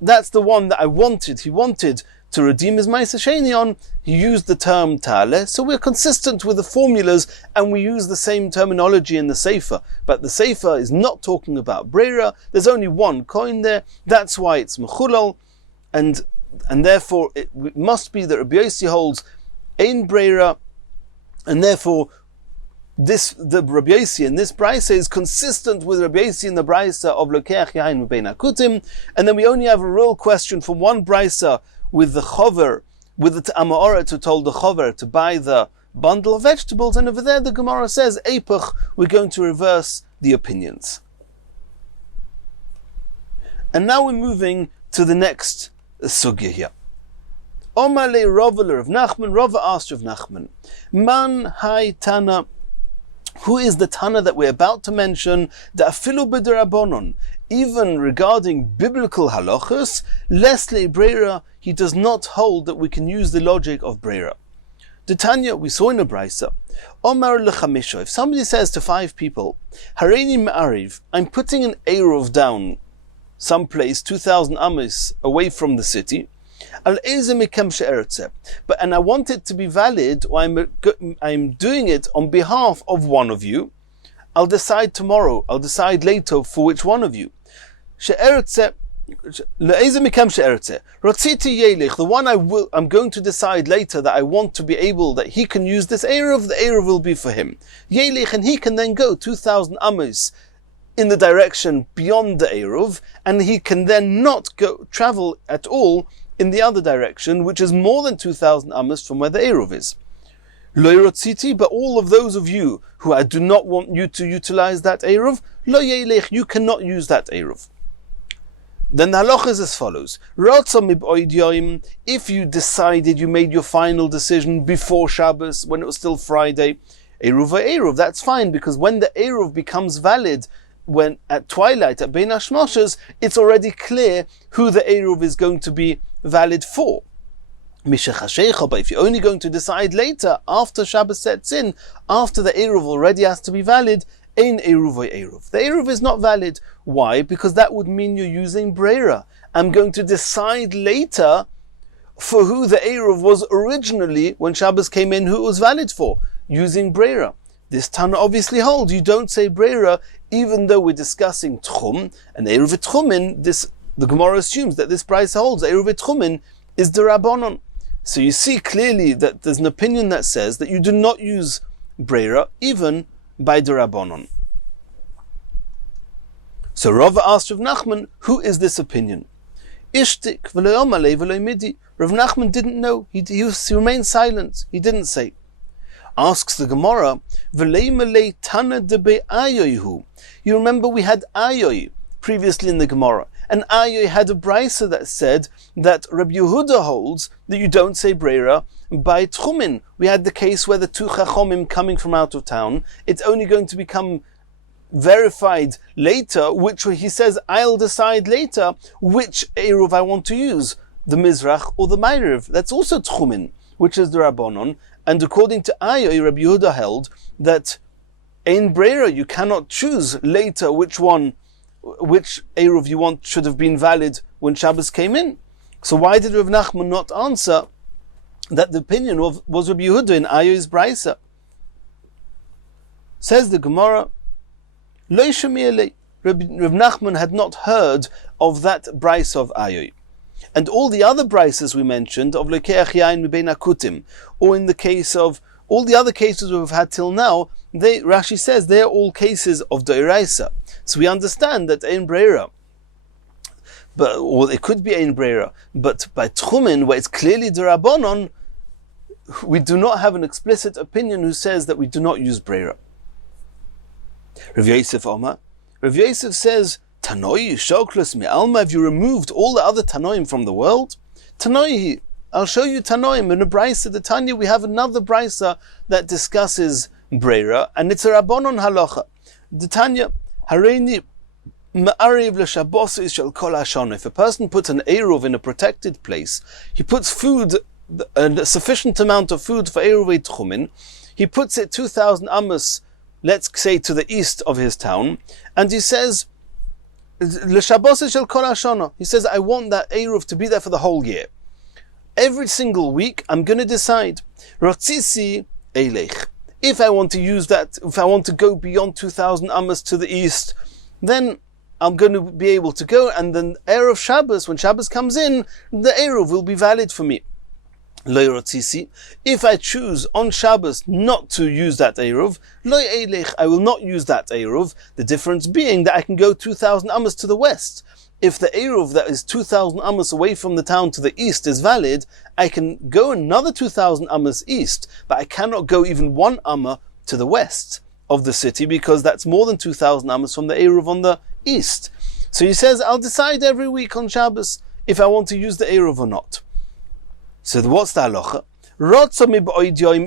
that's the one that I wanted. He wanted to redeem his Ma'aser Sheni on, he used the term Ta'aleh. So we're consistent with the formulas and we use the same terminology in the Sefer. But the Sefer is not talking about Breira. There's only one coin there. That's why it's Mechulal. And therefore it must be that Rabbi Yossi holds Ein Breira, and therefore the Rabbi Yossi in this brisa is consistent with Rabbi Yossi in the brisa of Lokeach Yain Mebein Akutim. And then we only have a real question from one brisa with the chover, with the Ta'amaoret who told the chover to buy the bundle of vegetables, and over there the Gemara says Eipach, we're going to reverse the opinions. And now we're moving to the next sugya here. Omar le Rava of Nachman, Rava asked of Nachman, Man hai Tana, who is the Tana that we're about to mention, the afilu b'derabonon, even regarding biblical halachas, lesle breira, he does not hold that we can use the logic of breira. The Tanya, we saw in a brisa, Omar lechamisha, if somebody says to 5 people, Hareini ma'ariv, I'm putting an eruv down someplace 2,000 amis away from the city, but and I want it to be valid, or I'm doing it on behalf of one of you. I'll decide tomorrow, I'll decide later for which one of you. The one I'm going to decide later that I want to be able, that he can use this eruv, the eruv will be for him. And he can then go 2,000 amis in the direction beyond the eruv, and he can then not travel at all in the other direction, which is more than 2,000 amas from where the eruv is. Lo yirotziti, but all of those of you who I do not want you to utilize that eruv, lo yelech, you cannot use that eruv. Then the halacha is as follows: if you decided, you made your final decision before Shabbos, when it was still Friday, eruv, that's fine, because when the eruv becomes valid, when at twilight, at Bein Hashmoshes, it's already clear who the eruv is going to be valid for. But if you're only going to decide later, after Shabbos sets in, after the eruv already has to be valid, ein eruv. The eruv is not valid. Why? Because that would mean you're using breira. I'm going to decide later for who the eruv was originally, when Shabbos came in, who it was valid for, using breira. This Tana obviously holds you don't say breira, even though we're discussing tchum, and eruv tchumin, the Gemara assumes that this price holds eruv tchumin is the rabbanon. So you see clearly that there's an opinion that says that you do not use breira even by the rabbanon. So Rava asked Rav Nachman, who is this opinion? Ishtik v'lo yomalei v'lo midi. Rav Nachman didn't know. He remained silent. He didn't say. Asks the Gemara, v'lei malei tana debe ayoyhu. You remember we had ayoy previously in the Gemara, and ayoy had a brisa that said that Rabbi Yehuda holds that you don't say breira by tchumin. We had the case where the 2 chachomim coming from out of town, it's only going to become verified later, which he says, I'll decide later which eruv I want to use, the Mizrach or the Ma'ariv. That's also tchumin, which is the Rabbanon. And according to Ayoy, Rabbi Yehuda held that ein breira, you cannot choose later which eruv you want should have been valid when Shabbos came in. So why did Rav Nachman not answer that the opinion was Rabbi Yehuda in Ayoy's brisa? Says the Gemara, Lo yishmi elei. Rav Nachman had not heard of that brisa of Ayoy. And all the other brises we mentioned of Lokeach Yain Mebein Akutim, or in the case of all the other cases we've had till now, Rashi says they're all cases of Doiraisa. So we understand that Ein Breira, or it could be Ein Breira, but by Tchumin, where it's clearly D'Rabbanon, we do not have an explicit opinion who says that we do not use Breira. Rav Yosef Omar, Rav Yosef says, Tanoi Shoklas Me'alma, have you removed all the other Tanoim from the world? Tanoi, I'll show you Tanoim. In a brisa, the Tanya, we have another brisa that discusses Breira, and it's a Rabbanon halacha. The Tanya, Hareini Ma'ariv l'Shabos shel kol hashana. If a person puts an eruv in a protected place, he puts food, a sufficient amount of food for eruv tchumin, he puts it 2,000 amos, let's say to the east of his town, and he says, L'Shabos shel kol hashana. He says, I want that eruv to be there for the whole year. Every single week, I'm going to decide. Rotzisi eilech. If I want to use that, if I want to go beyond 2,000 amas to the east, then I'm going to be able to go, and then Erev Shabbos, when Shabbos comes in, the Erev will be valid for me. Lo rotzisi. If I choose on Shabbos not to use that Erev, lo eilech, I will not use that Erev. The difference being that I can go 2,000 amas to the west. If the Erev that is 2,000 amas away from the town to the east is valid, I can go another 2,000 amas east, but I cannot go even 1 amma to the west of the city, because that's more than 2,000 amas from the Erev on the east. So he says, I'll decide every week on Shabbos if I want to use the Erev or not. So what's the halacha?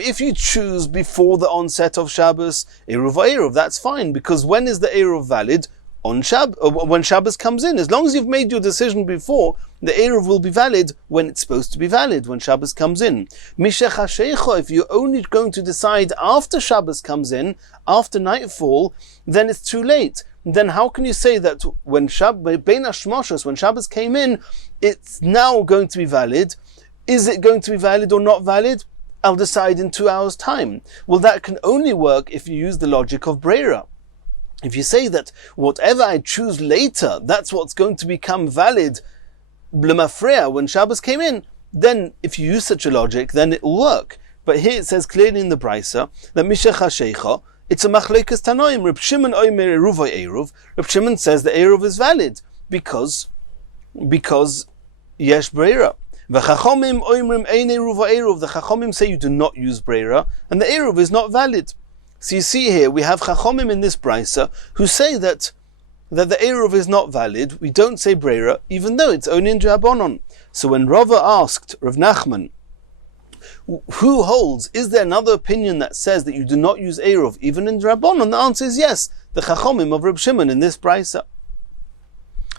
If you choose before the onset of Shabbos, Erev, that's fine, because when is the Erev valid? On when Shabbos comes in. As long as you've made your decision before, the Erev will be valid when it's supposed to be valid, when Shabbos comes in. If you're only going to decide after Shabbos comes in, after nightfall, then it's too late. Then how can you say that when Shabbos came in, it's now going to be valid? Is it going to be valid or not valid? I'll decide in 2 hours' time. Well, that can only work if you use the logic of Breira. If you say that whatever I choose later, that's what's going to become valid b'lemafreya when Shabbos came in, then if you use such a logic, then it will work. But here it says clearly in the Brisa that Mishach HaSheikha, it's a machlekes tanoim. Reb Shimon oimer eruvay eruv. Reb Shimon says the eruv is valid because yesh breira. V'chachomim oimrim ein eruvay eruv. The chachomim say you do not use breira, and the eruv is not valid. So you see here, we have Chachomim in this Brisa who say that the Eruv is not valid. We don't say Breira, even though it's only in Drabonon. So when Rava asked Rav Nachman, who holds, is there another opinion that says that you do not use Eruv even in Drabonon? The answer is yes, the Chachomim of Reb Shimon in this Brisa.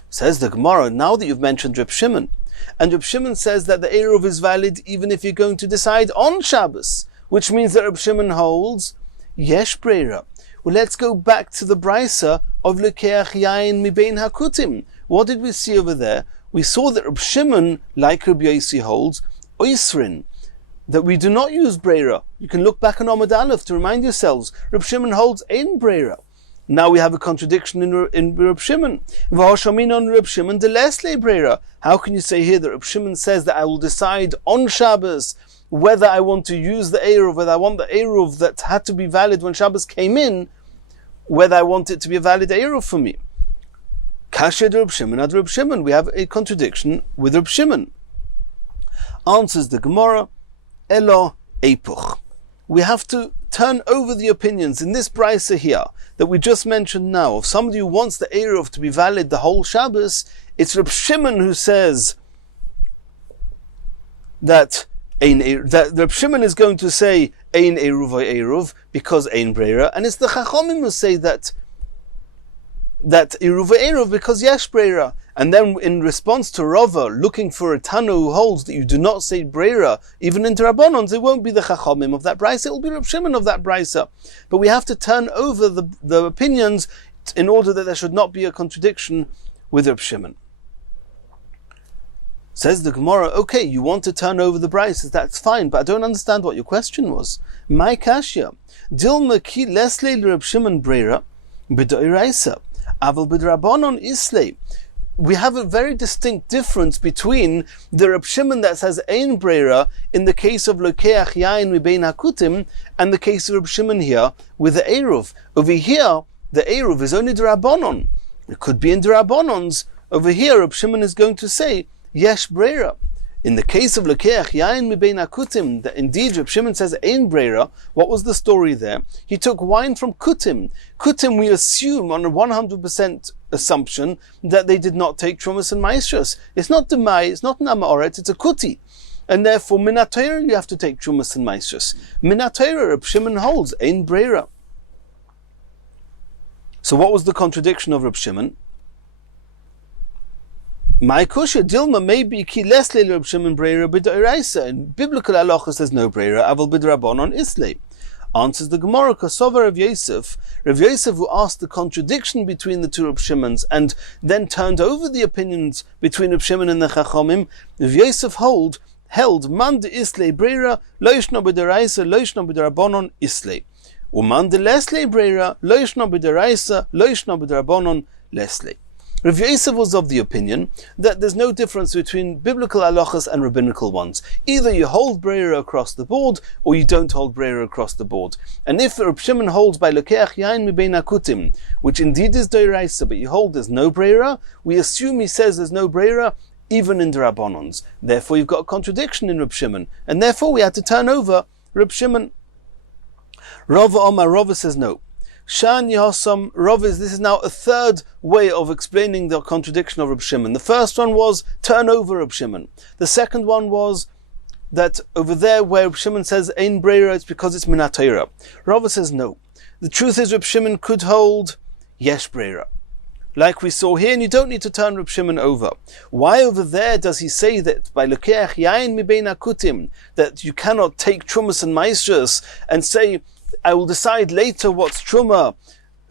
Says the Gemara, now that you've mentioned Reb Shimon, and Reb Shimon says that the Eruv is valid even if you're going to decide on Shabbos, which means that Reb Shimon holds Yesh Breira. Well, let's go back to the Brisa of Lekeach Yain Mibein Hakutim. What did we see over there? We saw that Reb Shimon, like Reb Yosi, holds Oisrin, that we do not use Breira. You can look back on Amud Aleph to remind yourselves. Reb Shimon holds Ein Breira. Now we have a contradiction in Reb Shimon. V'hashamin Reb Shimon de Lesle Breira. How can you say here that Reb Shimon says that I will decide on Shabbos whether I want to use the Eruv, whether I want the Eruv that had to be valid when Shabbos came in, whether I want it to be a valid Eruv for me? Kashed Reb Shimon ad Reb Shimon. We have a contradiction with Reb Shimon. Answers the Gemara, Elo Eipuch. We have to turn over the opinions in this Brisa here that we just mentioned now of somebody who wants the Eruv to be valid the whole Shabbos. It's Reb Shimon who says that Reb Shimon is going to say Ein Eruv Eruv because Ein Breira, and it's the Chachomim who say that Eruv Eruv because Yesh Breira. And then in response to Rava looking for a Tana who holds that you do not say Breira even in Rabbanons, it won't be the Chachomim of that Brisa, it will be Reb Shimon of that Brisa. But we have to turn over the opinions in order that there should not be a contradiction with Reb Shimon. Says the Gemara, okay, you want to turn over the Brisas, that's fine, but I don't understand what your question was. My kashya, Dilma ki lesle Reb Shimon Breira, b'doiraisa, aval b'drabanon isle. We have a very distinct difference between the Reb Shimon that says Ein Breira in the case of Lokeach Yain Mibein Hakutim and the case of Reb Shimon here with the Eruv. Over here, the Eruv is only Drabonon. It could be in Drabonons. Over here, Reb Shimon is going to say Yesh Breira. In the case of Lekeach Yain Mibein Hakutim, that indeed Reb Shimon says Ein Breira. What was the story there? He took wine from Kutim. Kutim, we assume on a 100% assumption that they did not take Trumas and Maestros. It's not Demai, it's not Namaoret, it's a Kuti. And therefore, Minatayra, you have to take Trumas and Maestros. Minatayra, Reb Shimon holds Ein Breira. So what was the contradiction of Reb Shimon? My kusha dilma may be ki lesle Reb Shimon Breira b'doiraisa. In biblical halachas there's no Breira, aval b'drabanon isle. Answers the Gemara, Kosova Rav Yosef. Rav Yosef, who asked the contradiction between the two Reb Shimons and then turned over the opinions between Reb Shimon and the Chachomim, Rav Yosef hold held man de isle breira loishna b'deraisa loishna b'derabonon isle, uman de lesle breira loishna b'deraisa loishna b'derabonon lesle. Rav Yosef was of the opinion that there's no difference between biblical halachas and rabbinical ones. Either you hold breira across the board, or you don't hold breira across the board. And if Reb Shimon holds by lokeach yain mibein akutim, which indeed is doiraisa, but you hold there's no breira, we assume he says there's no breira, even in the Rabbanons. Therefore you've got a contradiction in Reb Shimon, and therefore we had to turn over Reb Shimon. Rava Omar, Rava says no. Shan Yahasam Rav, this is now a third way of explaining the contradiction of Reb Shimon. The first one was turn over Reb Shimon. The second one was that over there where Reb Shimon says Ein Breira, it's because it's Minat Torah. Rav says no. The truth is Reb Shimon could hold Yesh Breira, like we saw here, and you don't need to turn Reb Shimon over. Why over there does he say that by Lokeach Yain Mibein Akutim, that you cannot take Trumas and Maestras and say, I will decide later what's truma,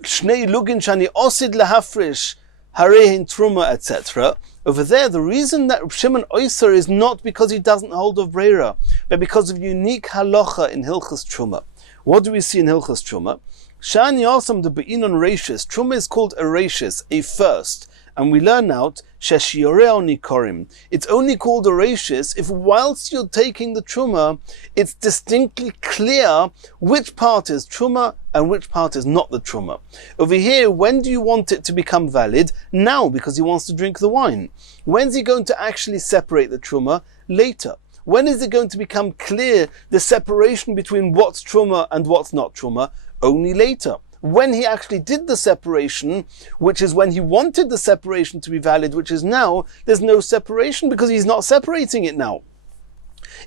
shnei lugin shani osid lahafrish, harehin truma, etc. Over there, the reason that Shimon Oyser is not because he doesn't hold of breira, but because of unique halacha in Hilchas Truma. What do we see in Hilchas Truma? Shani Osam de Be'inon Reishis. Truma is called a Reishis, a first. And we learn out, Shi'urei Nikorim. It's only called a Reishis if whilst you're taking the Truma, it's distinctly clear which part is Truma and which part is not the Truma. Over here, when do you want it to become valid? Now, because he wants to drink the wine. When's he going to actually separate the Truma? Later. When is it going to become clear the separation between what's Truma and what's not Truma? Only later. When he actually did the separation, which is when he wanted the separation to be valid, which is now, there's no separation because he's not separating it now.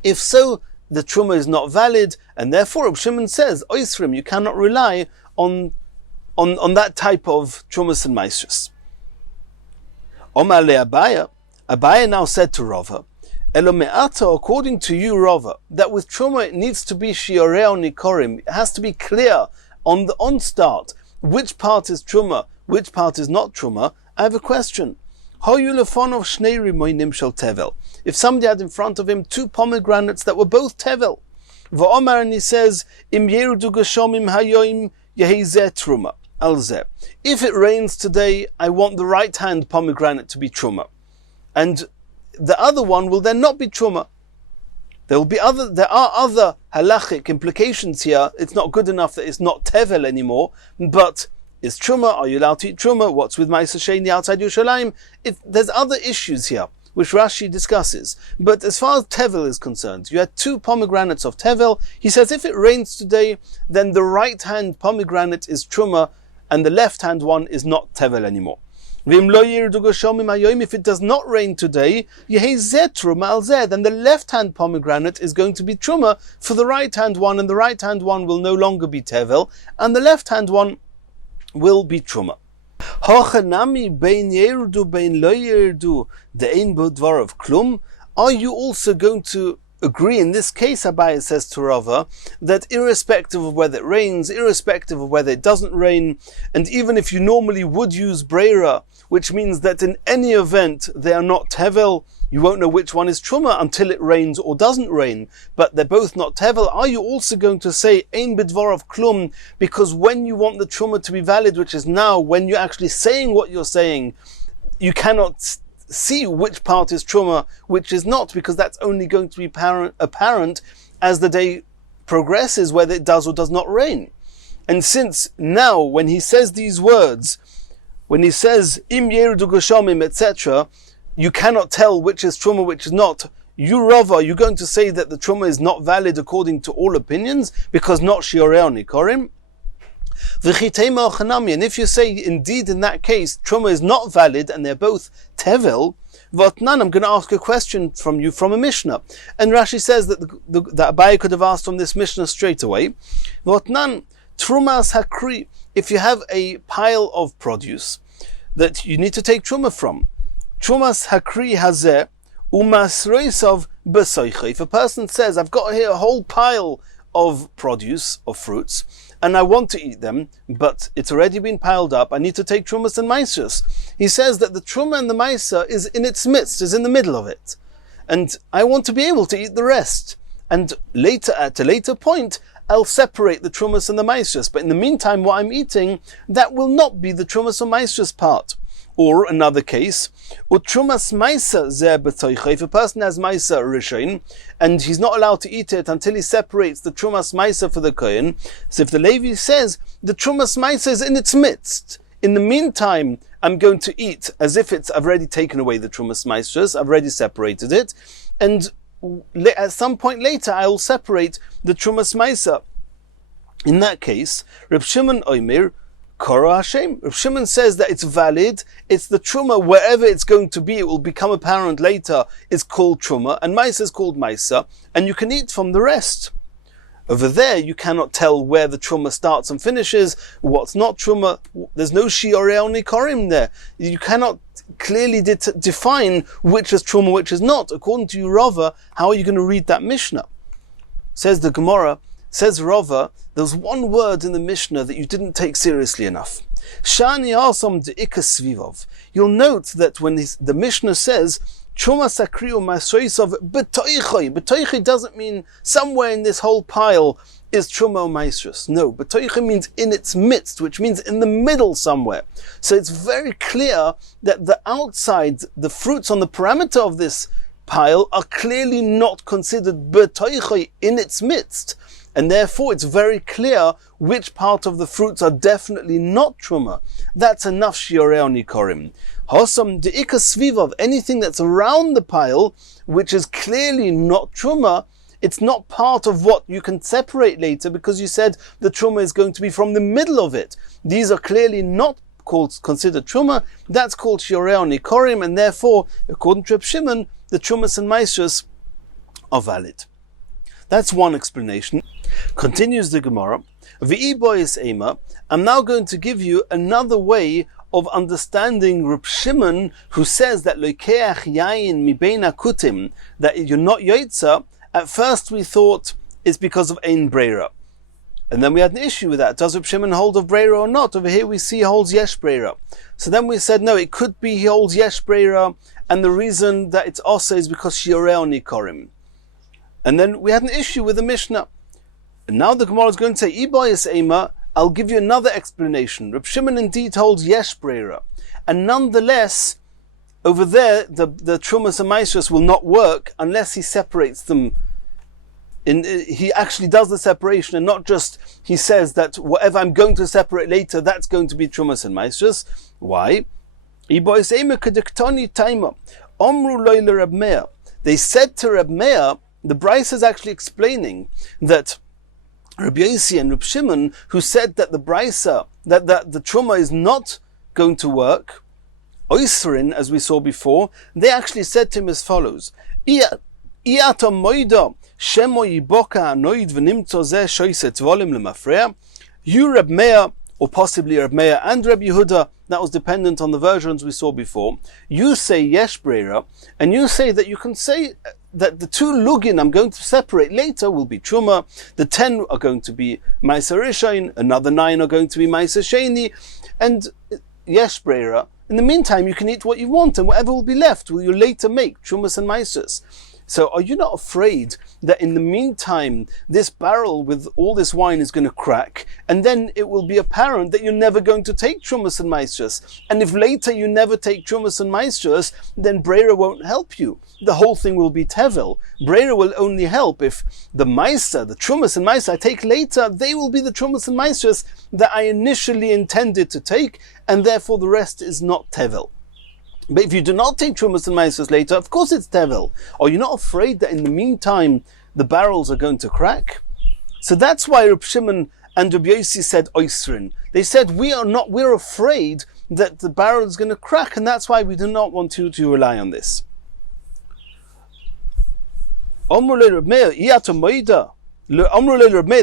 If so, the Truma is not valid, and therefore Reb Shimon says, Oisrim, you cannot rely on that type of Trumas and Maestras. Omar le Abaya, Abaya now said to Rava, Elomeata, according to you, Rava, that with Truma it needs to be Shi'urei Nikorim, it has to be clear on the onstart, which part is Truma, which part is not Truma. I have a question. If somebody had in front of him two pomegranates that were both Tevel, and he says, if it rains today, I want the right hand pomegranate to be Truma, and the other one will then not be Truma. There are other halachic implications here. It's not good enough that it's not tevel anymore, but is truma? Are you allowed to eat truma? What's with Ma'aser Sheni outside Yerushalayim? There's other issues here, which Rashi discusses. But as far as tevel is concerned, you had two pomegranates of tevel. He says if it rains today, then the right hand pomegranate is truma, and the left hand one is not tevel anymore. If it does not rain today, then the left hand pomegranate is going to be truma for the right hand one, and the right hand one will no longer be tevel, and the left hand one will be truma. Are you also going to agree in this case, Abaye says to Rava, that irrespective of whether it rains, irrespective of whether it doesn't rain, and even if you normally would use breira, which means that in any event they are not tevel, you won't know which one is truma until it rains or doesn't rain, but they're both not tevel, are you also going to say ein b'dvarav klum, because when you want the truma to be valid, which is now, when you're actually saying what you're saying, you cannot see which part is truma, which is not, because that's only going to be apparent as the day progresses, whether it does or does not rain. And since now, when he says these words, when he says im yerudu goshamim, etc., you cannot tell which is truma, which is not. You, Rava, you're going to say that the truma is not valid according to all opinions, because not shi'urei nikorim? And if you say indeed in that case truma is not valid and they're both tevel, Votnan, I'm going to ask a question from you from a Mishnah. And Rashi says that that Abaye could have asked from this Mishnah straight away. Votnan, trumas hakri, if you have a pile of produce that you need to take truma from, trumas hakri hazeh umasreisav besoicha. If a person says, I've got here a whole pile of produce, of fruits, and I want to eat them, but it's already been piled up, I need to take trumas and maisers. He says that the truma and the maiser is in its midst, is in the middle of it. and I want to be able to eat the rest. And later, at a later point, I'll separate the trumas and the maestras. But in the meantime, what I'm eating, that will not be the trumas or maestras part. Or another case, utrumas maisa zeh b'toicha. If a person has maisa rishon and he's not allowed to eat it until he separates the trumas maisa for the kohen, so if the Levi says the trumas maisa is in its midst, in the meantime I'm going to eat as if I've already taken away the trumas maestras, I've already separated it, and at some point later I will separate the trumas maisa. In that case, Reb Shimon Omer Kora Hashem. Reb Shimon says that it's valid, it's the truma, wherever it's going to be, it will become apparent later, is called truma, and maisa is called maisa, and you can eat from the rest. Over there, you cannot tell where the truma starts and finishes, what's not truma, there's no shi'orei nikorim there. You cannot clearly define which is truma, which is not. According to you, Rava, how are you going to read that Mishnah? Says the Gemara, says Rava, there's one word in the Mishnah that you didn't take seriously enough. Shani asam de'ikas svivov. You'll note that when the Mishnah says Truma sakriu ma'asroisav b'toichoi. B'toichoi doesn't mean somewhere in this whole pile is truma ma'asros. No, b'toichoi means in its midst, which means in the middle somewhere. So it's very clear that the outside, the fruits on the parameter of this pile are clearly not considered b'toichoi, in its midst. And therefore it's very clear which part of the fruits are definitely not truma. That's enough shi'orei nikorim. Hosam de'ika svivav, anything that's around the pile, which is clearly not truma, it's not part of what you can separate later because you said the truma is going to be from the middle of it. These are clearly not considered truma, that's called shi'orei nikorim, and therefore, according to Reb Shimon, the trumas and maestras are valid. That's one explanation. Continues the Gemara, V'i bois ema, I'm now going to give you another way of understanding Reb Shimon, who says that loikeach yayin mi bein akutim, that you're not yoitza. At first we thought it's because of ein breira, and then we had an issue with that. Does Reb Shimon hold of breira or not? Over here we see he holds yesh breira. So then we said no, it could be he holds yesh breira, and the reason that it's also is because shi'orei nikorim. And then we had an issue with the Mishnah. And now the Gemara is going to say, Ibayis Ema, I'll give you another explanation. Reb Shimon indeed holds yesh breira. And nonetheless, over there, the trumas and maestras will not work unless he separates them. He actually does the separation, and not just he says that whatever I'm going to separate later, that's going to be trumas and maestras. Why? Ibayis Ema kediktoni taima. Omru loy le Reb Meir. They said to Reb Meir, the Bryce is actually explaining that Rabbi Yossi and Reb Shimon, who said that the Brisa, that the Truma is not going to work, Oisrin, as we saw before, they actually said to him as follows, Iyata moida, shemo yiboka anoid v'nimtzo zeh shoyset volim lemafreya. You, Reb Meir, or possibly Reb Meir and Reb Yehuda, that was dependent on the versions we saw before, you say yesh breira, and you say that you can say that the two lugin I'm going to separate later will be truma, the 10 are going to be ma'aser rishon, another 9 are going to be ma'aser sheni, and yesh breira. In the meantime, you can eat what you want, and whatever will be left will you later make trumas and maasers. So are you not afraid that in the meantime, this barrel with all this wine is going to crack, and then it will be apparent that you're never going to take trumas and maestras? And if later you never take trumas and maestras, then breira won't help you. The whole thing will be tevel. Breira will only help if the maester, the trumas and maestras I take later, they will be the trumas and maestras that I initially intended to take, and therefore the rest is not tevel. But if you do not take trumas and maestras later, of course it's tevel. Are you not afraid that in the meantime the barrels are going to crack? So that's why Reb Shimon and Reb Yossi said oisrin. They said we're afraid that the barrel is going to crack, and that's why we do not want you to rely on this. They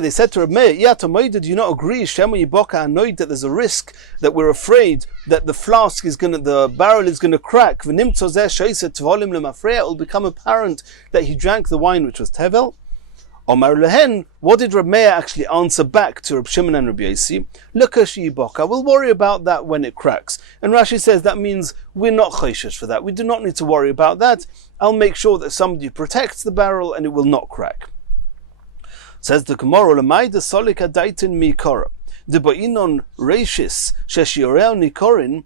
said to Reb Meir, do you not agree, that there's a risk, that we're afraid that the barrel is going to crack, it will become apparent that he drank the wine which was tevel? Omar lehen, what did Reb Meir actually answer back to Reb Shimon and Reb Yosi? Lakashi boka, we'll worry about that when it cracks. And Rashi says that means we're not chayshish for that. We do not need to worry about that. I'll make sure that somebody protects the barrel and it will not crack. Says the Gemara, Lamai de solika daitin mi kora. De ba'inon reishis sheshioreo nikorin.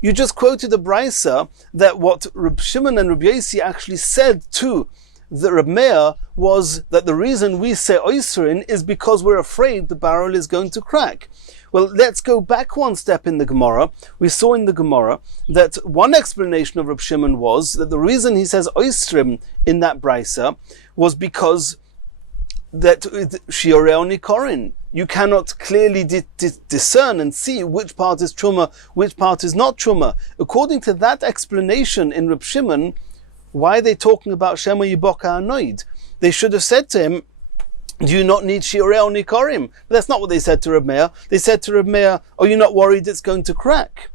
You just quoted a brisa that what Reb Shimon and Reb Yosi actually said to the Reb Meir was that the reason we say oisrin is because we're afraid the barrel is going to crack. Well, let's go back one step in the Gemara. We saw in the Gemara that one explanation of Reb Shimon was that the reason he says oisrim in that brisa was because that shioreo nikorin, you cannot clearly discern and see which part is truma, which part is not truma. According to that explanation in Reb Shimon, why are they talking about Shema Yiboka Anoid? They should have said to him, do you not need shioreo nikorim? But that's not what they said to Reb Meir. They said to Reb Meir, are you not worried it's going to crack?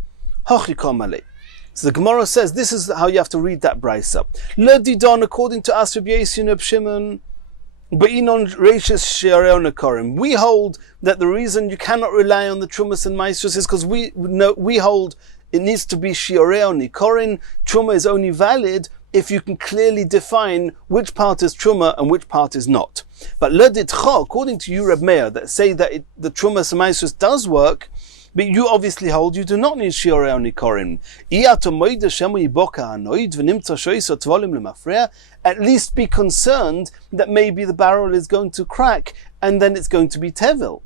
So the Gemara says, this is how you have to read that brisa. Ledidon, according to us, Reb Yosi and Reb Shimon, we hold that the reason you cannot rely on the Trumas and Maestros is because we hold it needs to be shioreo nikorin. Truma is only valid if you can clearly define which part is Truma and which part is not. But leditcha, according to you, Reb Meir, that say that the Trumas and Maestros does work, but you obviously hold you do not need shioreo nikorin. At least be concerned that maybe the barrel is going to crack and then it's going to be tevil.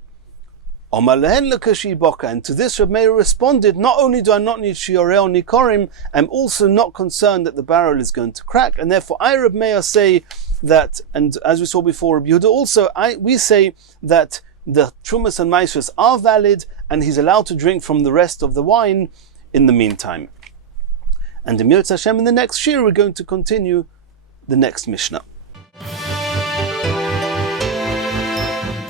And to this Reb Meir responded, not only do I not need shioreo nikorim, I'm also not concerned that the barrel is going to crack, and therefore I, Reb Meir, say that, and as we saw before, Reb Yehuda also, we say that the Trumas and Maestros are valid and he's allowed to drink from the rest of the wine in the meantime. And in the next Shir we're going to continue the next Mishnah.